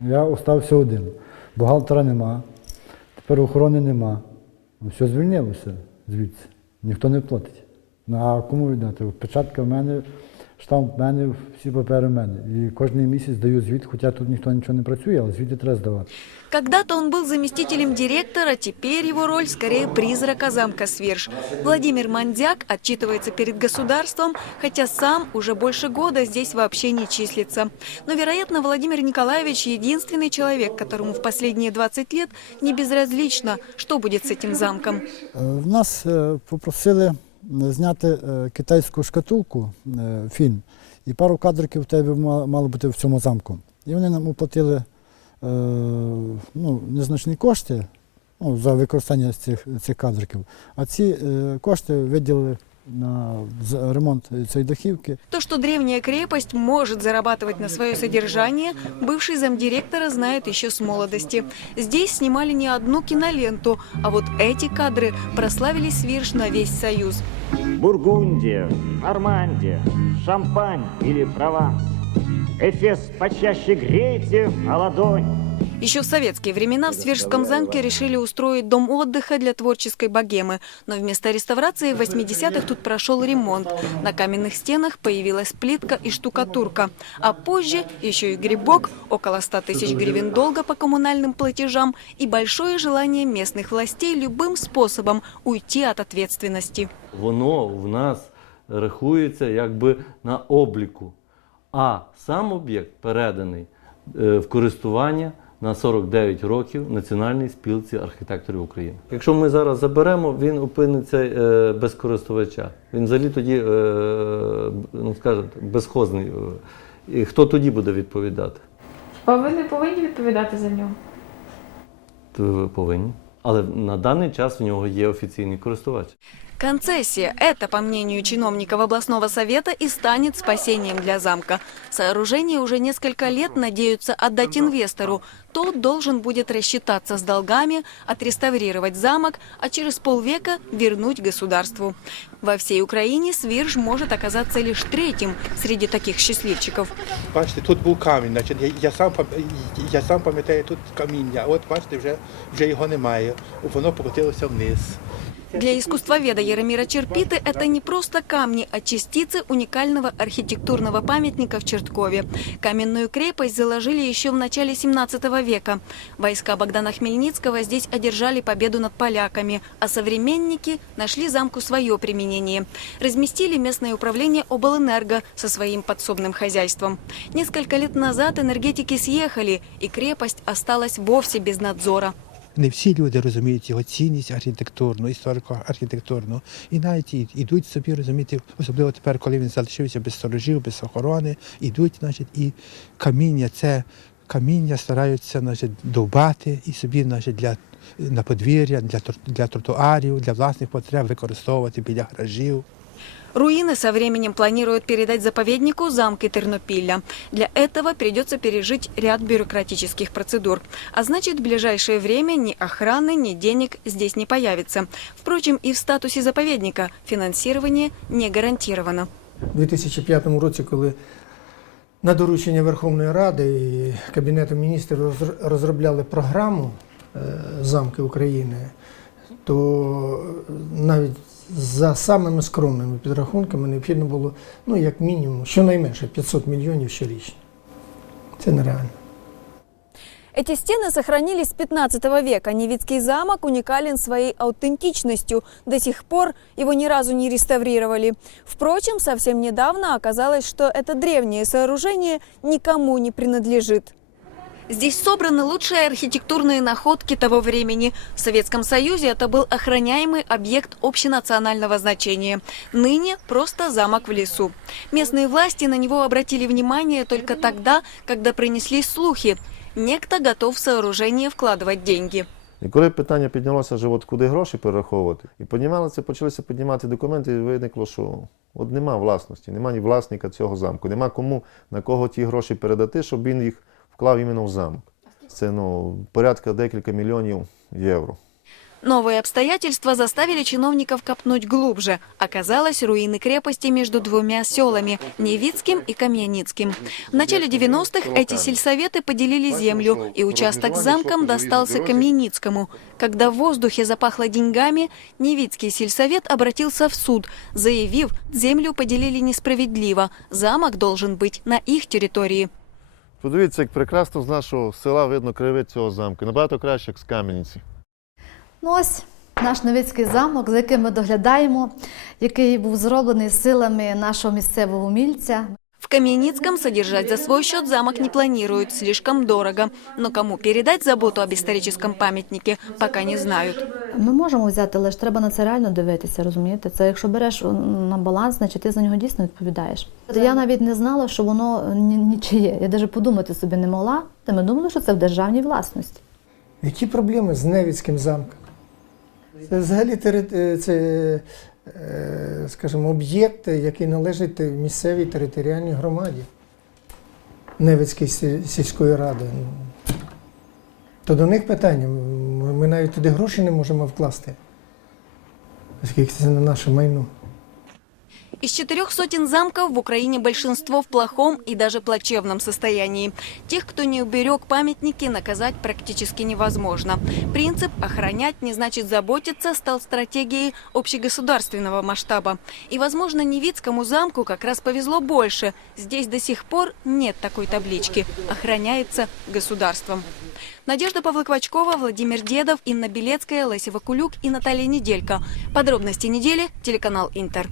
Я остався один. Бухгалтера нема, тепер охорони нема. Ну, Все звільнилося звідси. Ніхто не платить. Ну, а кому віддати? Печатка в мене, штамп в мене, всі папери в мене. І кожен місяць даю звіт, хоча тут ніхто нічого не працює, але звіти треба здавати. Когда-то он был заместителем директора, теперь его роль скорее призрака замка Свирж. Владимир Мандяк отчитывается перед государством, хотя сам уже больше года здесь вообще не числится. Но, вероятно, Владимир Николаевич единственный человек, которому в последние 20 лет не безразлично, что будет с этим замком. Е, В нас е, попросили е, зняти е, китайську шкатулку, е, фільм, і пару кадриків в тебе ма- мало бути в цьому замку. І вони нам оплатили е, ну, незначні кошти ну, за використання цих, цих кадриків. А ці е, кошти виділили на з- ремонт цієї дахівки. То, что древняя крепость может зарабатывать на свое содержание, бывший замдиректора знает еще с молодости. Здесь снимали не одну киноленту, а вот эти кадры прославили Свирж на весь Союз. Бургундия, Нормандия, Шампань или Прованс. Эфес почаще грейте, а ладонь. Еще в советские времена в Свиржском замке решили устроить дом отдыха для творческой богемы. Но вместо реставрации в 80-х тут прошел ремонт. На каменных стенах появилась плитка и штукатурка. А позже еще и грибок, около 100 тысяч гривен долга по коммунальным платежам и большое желание местных властей любым способом уйти от ответственности. воно в нас рахується якби на обліку. А сам об'єкт переданий е, в користування на 49 років Національній спілці архітекторів України. Якщо ми зараз заберемо, він опиниться е, без користувача. Він взагалі тоді, е, ну скажімо, безхозний. І хто тоді буде відповідати? А ви не повинні відповідати за нього. То ви повинні. Але на даний час в нього є офіційний користувач. Концессия – это, по мнению чиновников областного совета, и станет спасением для замка. Сооружение уже несколько лет надеются отдать инвестору. Тот должен будет рассчитаться с долгами, отреставрировать замок, а через полвека вернуть государству. Во всей Украине Свирж может оказаться лишь третьим среди таких счастливчиков. Бачите, тут був камінь, значить, я, я, сам, пам- я сам пам'ятаю тут каміння. От бачите, вже, вже його немає. Воно покотилося вниз. Для искусствоведа Яромира Черпиты это не просто камни, а частицы уникального архитектурного памятника в Черткове. Каменную крепость заложили еще в начале 17 века. Войска Богдана Хмельницкого здесь одержали победу над поляками, а современники нашли замку свое применение. Разместили местное управление облэнерго со своим подсобным хозяйством. Несколько лет назад энергетики съехали, и крепость осталась вовсе без надзора. Не всі люди розуміють його цінність архітектурну, історико-архітектурну. І навіть ідуть собі розуміти, особливо тепер, коли він залишився без сторожів, без охорони, ідуть, значить, і каміння це каміння стараються значить, довбати і собі значить, для, на подвір'я, для, для тротуарів, для власних потреб використовувати біля гаражів. Руины со временем планируют передать заповеднику замки Тернопилля. Для этого придется пережить ряд бюрократических процедур. А значит, в ближайшее время ни охраны, ни денег здесь не появится. Впрочем, и в статусе заповедника финансирование не гарантировано. У 2005 році, коли на доручення Верховної Ради і Кабінету міністрів розр- розробляли програму е, замки України, то навіть за самими скромними підрахунками необхідно було, ну, як мінімум, щонайменше 500 мільйонів щорічно. Це нереально. Эти стены сохранились с 15 века. Невицкий замок уникален своей аутентичностью. До сих пор его ни разу не реставрировали. Впрочем, совсем недавно оказалось, что это древнее сооружение никому не принадлежит. Здесь собраны лучшие архитектурные находки того времени. В Советском Союзе это был охраняемый объект общенационального значения. Ныне просто замок в лесу. Местные власти на него обратили внимание только тогда, когда принесли слухи. Некто готов в сооружение вкладывать деньги. І коли питання піднялося, вже от куди гроші перераховувати, і піднімалися, почалися піднімати документи, і виникло, що от нема власності, нема ні власника цього замку, нема кому на кого ті гроші передати, щоб він їх вклав іменно в замок. Це ну, порядка декілька мільйонів євро. Новые обстоятельства заставили чиновников копнуть глубже. Оказалось, руины крепости между двумя селами – Невицким и Камьяницким. В начале 90-х эти сельсоветы поделили землю, и участок с замком достался Камьяницкому. Когда в воздухе запахло деньгами, Невицкий сельсовет обратился в суд, заявив, землю поделили несправедливо, замок должен быть на их территории. Подивіться, як прекрасно з нашого села видно кривить цього замку. Набагато краще, як з Кам'янці. Ну ось наш Новицький замок, за яким ми доглядаємо, який був зроблений силами нашого місцевого умільця. В содержать за свой счет замок не планируют, слишком дорого. Но кому передать заботу об историческом памятнике, пока не знают. Ми можемо взяти, але ж треба на це реально дивитися, розумієте? Це якщо береш на баланс, значить ти за нього дійсно відповідаєш. Я навіть не знала, що воно нічиє. Я навіть подумати собі не могла. Та ми думали, що це в державній власності. Які проблеми з Невицьким замком? Це взагалі е, це, е, скажімо, об'єкт, який належить місцевій територіальній громаді Невицької сільської ради. То до них питання. Ми навіть туди гроші не можемо вкласти, оскільки це не наше майно. Из четырех сотен замков в Украине большинство в плохом и даже плачевном состоянии. Тех, кто не уберег памятники, наказать практически невозможно. Принцип «охранять не значит заботиться» стал стратегией общегосударственного масштаба. И, возможно, Невицкому замку как раз повезло больше. Здесь до сих пор нет такой таблички «Охраняется государством». Надежда Павлыквачкова, Владимир Дедов, Инна Белецкая, Леся Вакулюк и Наталья Неделько. Подробности недели – телеканал «Интер».